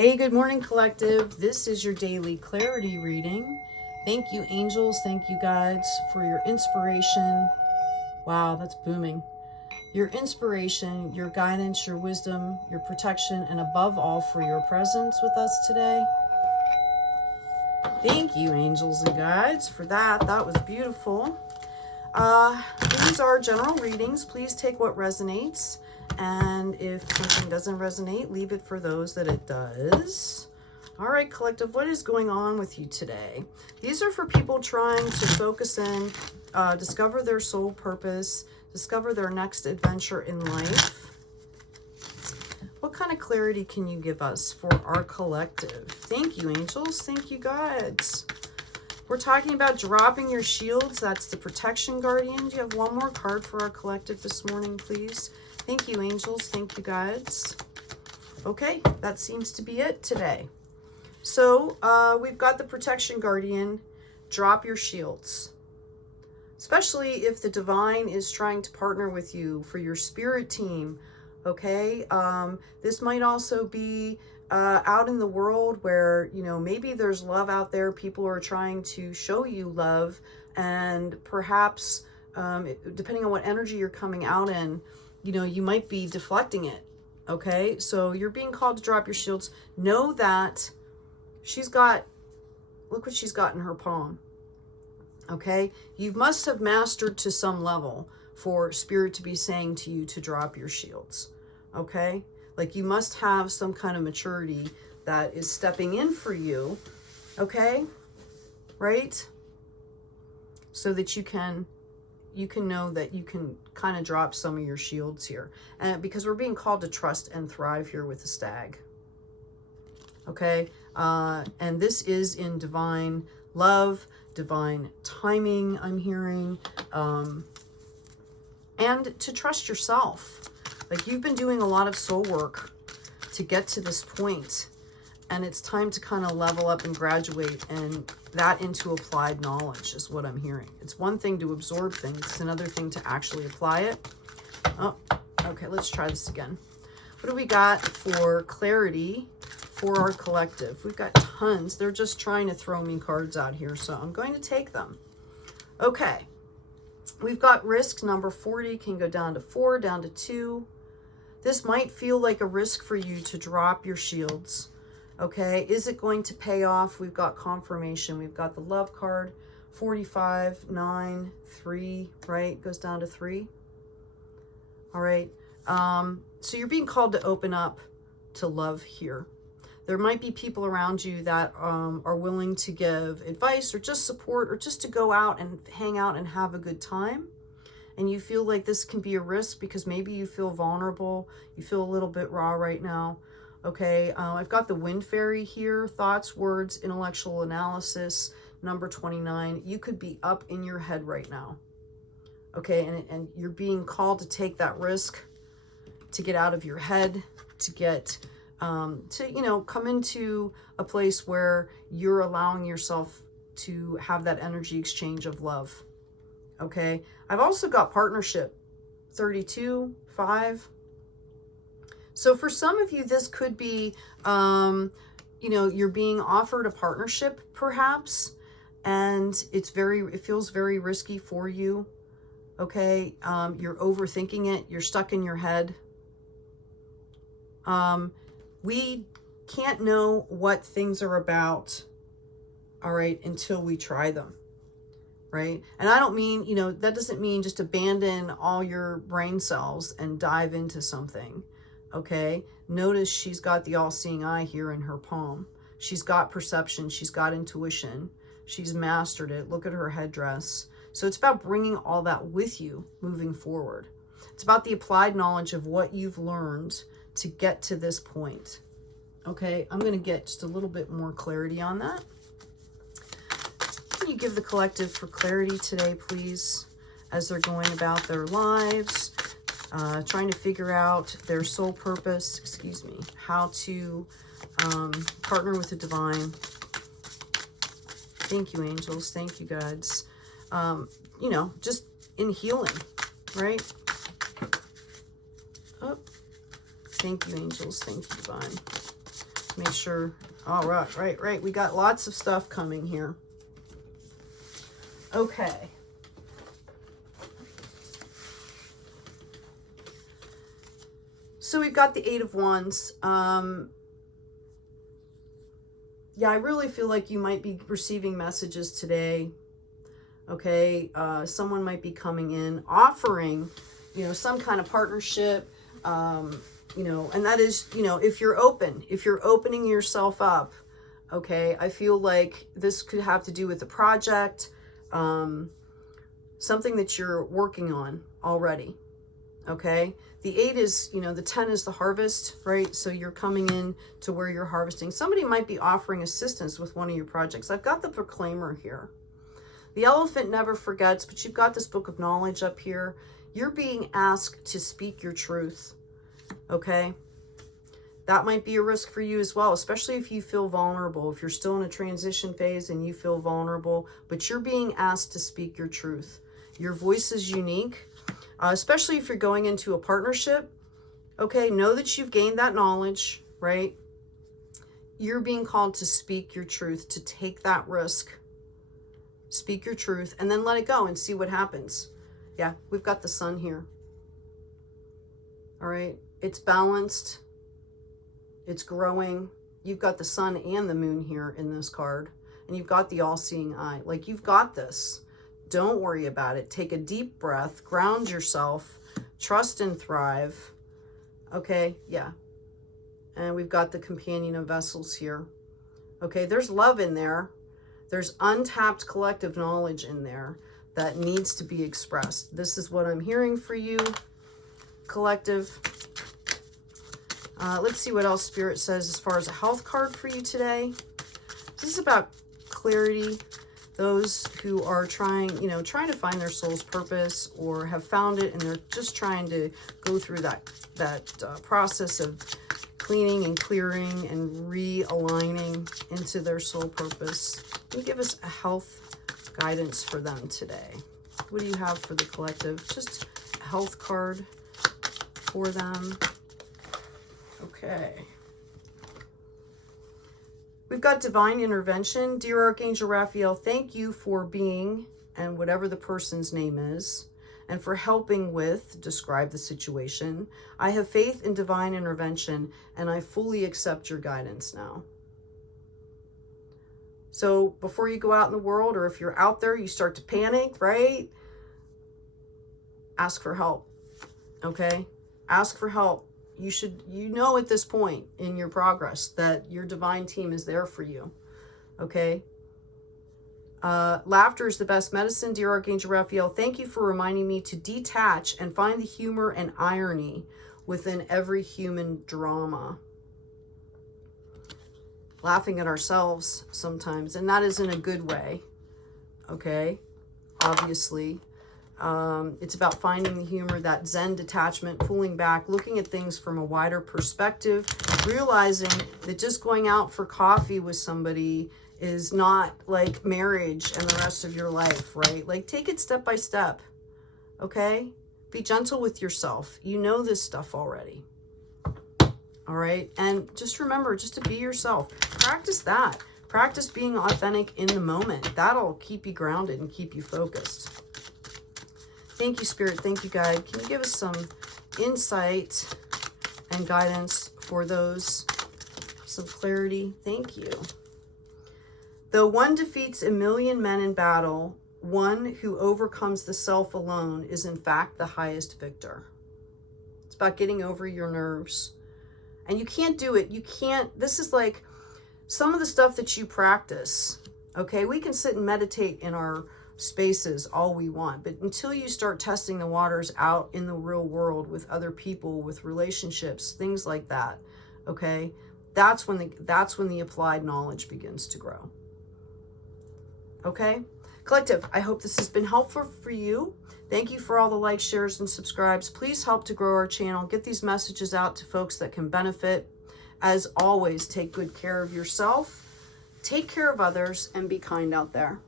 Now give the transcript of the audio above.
Hey, good morning, collective. This is your daily clarity reading. Thank you, angels. Thank you, guides, for your inspiration. Wow, that's booming. Your inspiration, your guidance, your wisdom, your protection, and above all, for your presence with us today. Thank you, angels and guides, for that. That was beautiful. These are general readings. Please take what resonates. And if something doesn't resonate, leave it for those that it does. All right, collective, what is going on with you today? These are for people trying to focus in, discover their soul purpose, discover their next adventure in life. What kind of clarity can you give us for our collective? Thank you, angels. Thank you, guides. We're talking about dropping your shields. That's the protection guardian. Do you have one more card for our collective this morning, please? Thank you, angels. Thank you, guides. Okay, that seems to be it today. So we've got the protection guardian. Drop your shields. Especially if the divine is trying to partner with you for your spirit team. Okay, this might also be out in the world where, you know, maybe there's love out there. People are trying to show you love, and perhaps depending on what energy you're coming out in, you know, you might be deflecting it. Okay, so you're being called to drop your shields. Know that she's got, look what she's got in her palm. Okay, you must have mastered to some level for spirit to be saying to you to drop your shields. Okay, like you must have some kind of maturity that is stepping in for you. Okay, right? So that you can know that you can kind of drop some of your shields here. And because we're being called to trust and thrive here with the stag. Okay, and this is in divine love, divine timing, I'm hearing, and to trust yourself. Like you've been doing a lot of soul work to get to this point, and it's time to kind of level up and graduate, and that into applied knowledge is what I'm hearing. It's one thing to absorb things, it's another thing to actually apply it. Oh, okay, let's try this again. What do we got for clarity for our collective? We've got tons. They're just trying to throw me cards out here, so I'm going to take them. Okay, we've got risk number 40, can go down to 4, down to 2. This might feel like a risk for you to drop your shields. Okay, is it going to pay off? We've got confirmation. We've got the love card, 45, 9, 3, right? Goes down to 3. All right. So you're being called to open up to love here. There might be people around you that are willing to give advice or just support or just to go out and hang out and have a good time. And you feel like this can be a risk because maybe you feel vulnerable. You feel a little bit raw right now. Okay, I've got the wind fairy here. Thoughts, words, intellectual analysis, number 29. You could be up in your head right now. Okay, and you're being called to take that risk, to get out of your head, to get, to, you know, come into a place where you're allowing yourself to have that energy exchange of love. Okay, I've also got partnership, 32, 5. So for some of you, this could be, you know, you're being offered a partnership perhaps, and it feels very risky for you. Okay, you're overthinking it. You're stuck in your head. We can't know what things are about, all right, until we try them. Right? And I don't mean, you know, that doesn't mean just abandon all your brain cells and dive into something. Okay? Notice she's got the all-seeing eye here in her palm. She's got perception. She's got intuition. She's mastered it. Look at her headdress. So it's about bringing all that with you moving forward. It's about the applied knowledge of what you've learned to get to this point. Okay? I'm going to get just a little bit more clarity on that. Can you give the collective for clarity today, please, as they're going about their lives, trying to figure out their soul purpose, how to partner with the divine. Thank you, angels. Thank you, guides. You know, just in healing, right? Oh, thank you, angels. Thank you, divine. Make sure. All right, right. We got lots of stuff coming here. Okay. So we've got the Eight of Wands. Yeah, I really feel like you might be receiving messages today. Okay, someone might be coming in offering, you know, some kind of partnership, you know, and that is, you know, if you're opening yourself up, okay, I feel like this could have to do with a project, something that you're working on already, okay? The 8 is, you know, the 10 is the harvest, right? So you're coming in to where you're harvesting. Somebody might be offering assistance with one of your projects. I've got the Proclaimer here. The elephant never forgets, but you've got this book of knowledge up here. You're being asked to speak your truth, okay? That might be a risk for you as well, especially if you feel vulnerable, if you're still in a transition phase and you feel vulnerable, but you're being asked to speak your truth. Your voice is unique, especially if you're going into a partnership, okay? Know that you've gained that knowledge, right? You're being called to speak your truth, to take that risk. Speak your truth and then let it go and see what happens. Yeah, we've got the sun here. All right, it's balanced. It's growing. You've got the sun and the moon here in this card. And you've got the all-seeing eye. Like, you've got this. Don't worry about it. Take a deep breath. Ground yourself. Trust and thrive. Okay, yeah. And we've got the companion of vessels here. Okay, there's love in there. There's untapped collective knowledge in there that needs to be expressed. This is what I'm hearing for you, collective. Let's see what else Spirit says as far as a health card for you today. This is about clarity. Those who are trying to find their soul's purpose or have found it and they're just trying to go through that process of cleaning and clearing and realigning into their soul purpose. Can you give us a health guidance for them today? What do you have for the collective? Just a health card for them. Okay. We've got divine intervention. Dear Archangel Raphael, thank you for being, and whatever the person's name is, and for helping with, describe the situation. I have faith in divine intervention, and I fully accept your guidance now. So before you go out in the world, or if you're out there, you start to panic, right? Ask for help, okay? Ask for help. You know at this point in your progress that your divine team is there for you, okay? Laughter is the best medicine. Dear Archangel Raphael, thank you for reminding me to detach and find the humor and irony within every human drama. Laughing at ourselves sometimes, and that is in a good way, okay? Obviously. It's about finding the humor, that Zen detachment, pulling back, looking at things from a wider perspective, realizing that just going out for coffee with somebody is not like marriage and the rest of your life, right? Like, take it step by step, okay? Be gentle with yourself. You know this stuff already, all right? And just remember, just to be yourself. Practice that. Practice being authentic in the moment. That'll keep you grounded and keep you focused. Thank you, Spirit. Thank you, Guide. Can you give us some insight and guidance for those? Some clarity. Thank you. Though one defeats 1,000,000 men in battle, one who overcomes the self alone is in fact the highest victor. It's about getting over your nerves. And you can't do it. You can't. This is like some of the stuff that you practice. Okay, we can sit and meditate in our spaces all we want, but until you start testing the waters out in the real world with other people, with relationships, things like that, okay, that's when the applied knowledge begins to grow. Okay, collective, I hope this has been helpful for you. Thank you for all the likes, shares, and subscribes. Please help to grow our channel. Get these messages out to folks that can benefit. As always, take good care of yourself, take care of others, and be kind out there.